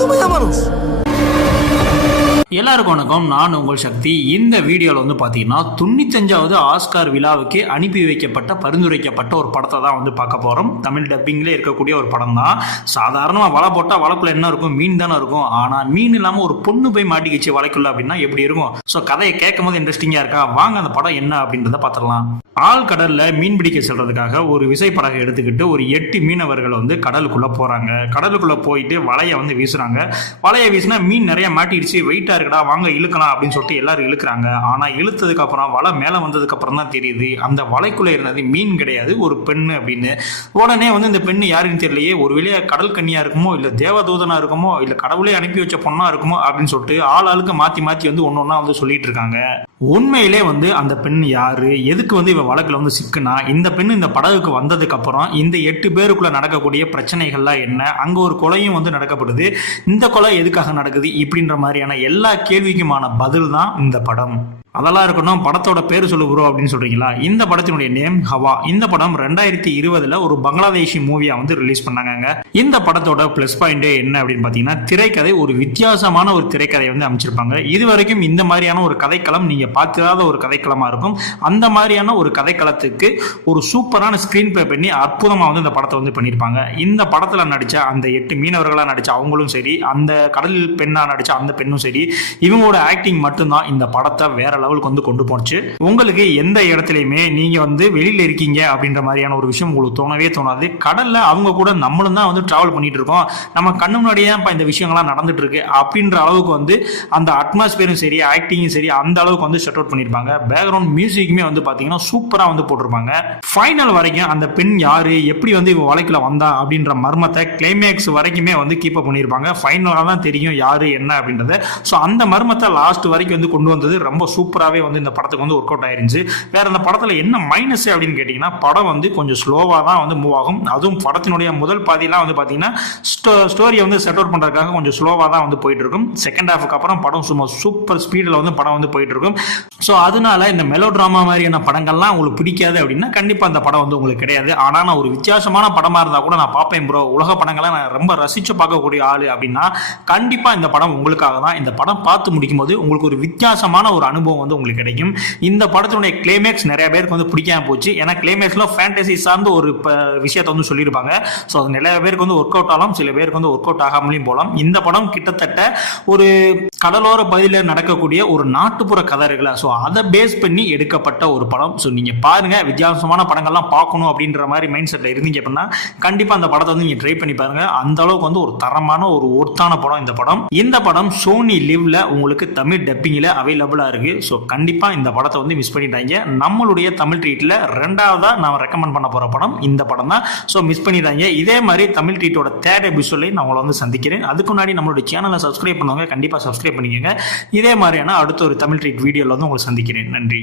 তুমি মানুষ। எல்லாருக்கும் வணக்கம். நான் உங்கள் சக்தி. இந்த வீடியோவில் வந்து பார்த்தீங்கன்னா 95வது ஆஸ்கார் விழாவுக்கு அனுப்பி வைக்கப்பட்ட பரிந்துரைக்கப்பட்ட ஒரு படத்தை தான் வந்து பார்க்க போகிறோம். தமிழ் டப்பிங்லேயே இருக்கக்கூடிய ஒரு படம் தான். சாதாரணமாக வலை போட்டால் வலைக்குள்ள என்ன இருக்கும்? மீன் தானே இருக்கும். ஆனால் மீன் இல்லாமல் ஒரு பொண்ணு போய் மாட்டிக்கிச்சு வலைக்குள்ள அப்படின்னா எப்படி இருக்கும்? ஸோ கதையை கேட்கும் போது இன்ட்ரெஸ்டிங்காக இருக்கா? வாங்க அந்த படம் என்ன அப்படின்றத பார்த்துடலாம். ஆழ்கடலில் மீன் பிடிக்க செல்றதுக்காக ஒரு விசைப்படகை எடுத்துக்கிட்டு ஒரு 8 மீனவர்கள் வந்து கடலுக்குள்ளே போகிறாங்க. கடலுக்குள்ளே போயிட்டு வலையை வந்து வீசுகிறாங்க. வலையை வீசினா மீன் நிறைய மாட்டிடுச்சு, வெயிட்டாக இருக்கடா, வாங்க இழுக்கலாம் அப்படின்னு சொல்லிட்டு எல்லாரும் இழுக்கிறாங்க. ஆனால் இழுத்ததுக்கு அப்புறம் வலை மேலே வந்ததுக்கு அப்புறம் தான் தெரியுது அந்த வலைக்குள்ளே இருந்தது மீன் கிடையாது, ஒரு பெண்ணு அப்படின்னு. உடனே வந்து இந்த பெண்ணு யாருன்னு தெரியலையே, ஒரு வெளியே கடல் கன்னியா இருக்குமோ, இல்லை தேவதூதனா இருக்குமோ, இல்லை கடவுளே அனுப்பி வச்ச பொண்ணா இருக்குமோ அப்படின்னு சொல்லிட்டு ஆளுக்கு மாற்றி மாற்றி வந்து ஒன்று ஒன்றா வந்து சொல்லிட்டு இருக்காங்க. உண்மையிலே வந்து அந்த பெண் யாரு, எதுக்கு வந்து இவ வழக்குல வந்து சிக்குனா, இந்த பெண் இந்த படகுக்கு வந்ததுக்கு அப்புறம் இந்த 8 பேருக்குள்ள நடக்கக்கூடிய பிரச்சனைகள்லாம் என்ன, அங்க ஒரு கொலையும் வந்து நடக்கப்படுது, இந்த கொலை எதுக்காக நடக்குது இப்படின்ற மாதிரியான எல்லா கேள்விக்குமான பதில் தான் இந்த படம். அதெல்லாம் இருக்கணும். படத்தோட பேர் சொல்லு ப்ரோ அப்படின்னு சொல்றீங்களா? இந்த படத்தினுடைய நேம் ஹவா. இந்த படம் 2020 ஒரு பங்களாதேஷி மூவியா வந்து ரிலீஸ் பண்ணாங்க. இந்த படத்தோட பிளஸ் பாயிண்டே என்ன அப்படின்னு பாத்தீங்கன்னா, திரைக்கதை ஒரு வித்தியாசமான ஒரு திரைக்கதை வந்து அமைச்சிருப்பாங்க. இது வரைக்கும் இந்த மாதிரியான ஒரு கதைக்களம் நீங்க பார்க்காத ஒரு கதைக்களமா இருக்கும். அந்த மாதிரியான ஒரு கதைக்களத்துக்கு ஒரு சூப்பரான ஸ்கிரீன் பிளே பண்ணி அற்புதமா வந்து இந்த படத்தை வந்து பண்ணியிருப்பாங்க. இந்த படத்துல நடிச்ச அந்த 8 மீனவர்களா நடிச்ச அவங்களும் சரி, அந்த கடல் பெண்ணா நடிச்ச அந்த பெண்ணும் சரி, இவங்களோட ஆக்டிங் மட்டும்தான் இந்த படத்தை வேற லெவலுக்கு வந்து கொண்டு போச்சு. உங்களுக்கு எந்த இடத்துலயுமே நீங்க வந்து வெளியில இருக்கீங்க அப்படின்ற மாதிரியான ஒரு விஷயம் உங்களுக்கு தோணவே தோணாது. கடல்ல அவங்க கூட நம்மளும் தான் வந்து டிராவல் பண்ணிட்டு இருக்கோம், நம்ம கண்ணு முன்னாடியே இந்த விஷயங்கள்லாம் நடந்துட்டு இருக்கு அப்படின்ற அளவுக்கு வந்து அந்த அட்மாஸ்பியரும் சரி, ஆக்டிங்கும் சரி, அந்த அளவுக்கு வந்து செட் அவுட் பண்ணிருப்பாங்க. பேக்ரவுண்ட் மியூசிக்குமே வந்து பாத்தீங்கன்னா சூப்பரா வந்து போட்டிருப்பாங்க. ஃபைனல் வரைக்கும் அந்த பெண் யாரு, எப்படி வந்து இவ வலைக்குள்ள வந்தா அப்படின்ற மர்மத்தை கிளைமேக்ஸ் வரைக்குமே வந்து கீப் அப் பண்ணிருப்பாங்க. ஃபைனலா தான் தெரியும் யாரு என்ன அப்படின்றத. ஸோ அந்த மர்மத்தை லாஸ்ட் வரைக்கும் வந்து கொண்டு வந்தது ரொம்ப சூப்பராகவே வந்து இந்த படத்துக்கு வந்து ஒர்க் அவுட் ஆயிருந்துச்சு. வேற அந்த படத்தில் என்ன மைனஸ் அப்படின்னு கேட்டிங்கன்னா, படம் வந்து கொஞ்சம் ஸ்லோவாக தான் வந்து மூவ் ஆகும். அதுவும் படத்தினுடைய முதல் பாதியெல்லாம் வந்து பார்த்தீங்கன்னா ஸ்டோரியை வந்து செட் அவுட் பண்ணுறதுக்காக கொஞ்சம் ஸ்லோவாக தான் வந்து போயிட்டு இருக்கும். செகண்ட் ஹாஃபுக்கு அப்புறம் படம் சும்மா சூப்பர் ஸ்பீடில் வந்து படம் வந்து போயிட்டு இருக்கும். ஸோ அதனால இந்த மெலோ ட்ராமா மாதிரியான படங்கள்லாம் உங்களுக்கு பிடிக்காது அப்படின்னா கண்டிப்பாக அந்த படம் வந்து உங்களுக்கு கிடையாது. ஆனால் நான் ஒரு வித்தியாசமான படமாக இருந்தால் கூட நான் பார்ப்பேன் ப்ரோ, உலக படங்களை நான் ரொம்ப ரசித்து பார்க்கக்கூடிய ஆள் அப்படின்னா கண்டிப்பாக இந்த படம் உங்களுக்காக தான். இந்த படம் பார்த்து முடிக்கும் போது உங்களுக்கு ஒரு வித்தியாசமான ஒரு அனுபவம் வந்து உங்களுக்கு கிடைக்கும். இந்த படத்தினுடைய கிளைமேக்ஸ் நிறைய பேருக்கு வந்து பிடிக்காம போச்சு. ஏன்னா கிளைமேக்ஸ்ல ஃபேண்டசி சார்ந்த ஒரு விஷயத்தை வந்து சொல்லியிருப்பாங்க. ஸோ அது நிறைய பேருக்கு வந்து ஒர்க் அவுட் ஆகலாம், சில பேருக்கு வந்து ஒர்க் அவுட் ஆகாமலையும் போகலாம். இந்த படம் கிட்டத்தட்ட ஒரு கடலோர பகுதியில் நடக்கக்கூடிய ஒரு நாட்டுப்புற கதை இருக்குல்ல, ஸோ அதை பேஸ் பண்ணி எடுக்கப்பட்ட ஒரு படம். ஸோ நீங்க பாருங்க, வித்தியாசமான படங்கள்லாம் பார்க்கணும் அப்படின்ற மாதிரி மைண்ட் செட்டில் இருந்தீங்க அப்படின்னா கண்டிப்பா அந்த படத்தை வந்து நீங்க ட்ரை பண்ணி பாருங்க. அந்த அளவுக்கு வந்து ஒரு தரமான ஒரு ஒர்த்தான படம் இந்த படம். இந்த படம் சோனி லிவ்ல உங்களுக்கு தமிழ் டப்பிங்ல அவைலபிளா இருக்கு. ஸோ கண்டிப்பா இந்த படத்தை வந்து மிஸ் பண்ணிட்டாங்க. நம்மளுடைய தமிழ் ட்ரீட்ல ரெண்டாவதா நான் ரெக்கமெண்ட் பண்ண போற படம் இந்த படம் தான். ஸோ மிஸ் பண்ணிட்டாங்க. இதே மாதிரி தமிழ் ட்ரீட்டோட 3rd எபிசோட்லையும் நான் உங்களை வந்து சந்திக்கிறேன். அதுக்கு முன்னாடி நம்மளுடைய சேனலை சப்ஸ்கிரைப் பண்ணுவாங்க, கண்டிப்பா சப்ஸ்கிரைப் பண்ணிக்கோங்க. இதே மாதிரியான அடுத்த ஒரு தமிழ் ட்ரீட் வீடியோல வந்து உங்களை சந்திக்கிறேன். நன்றி.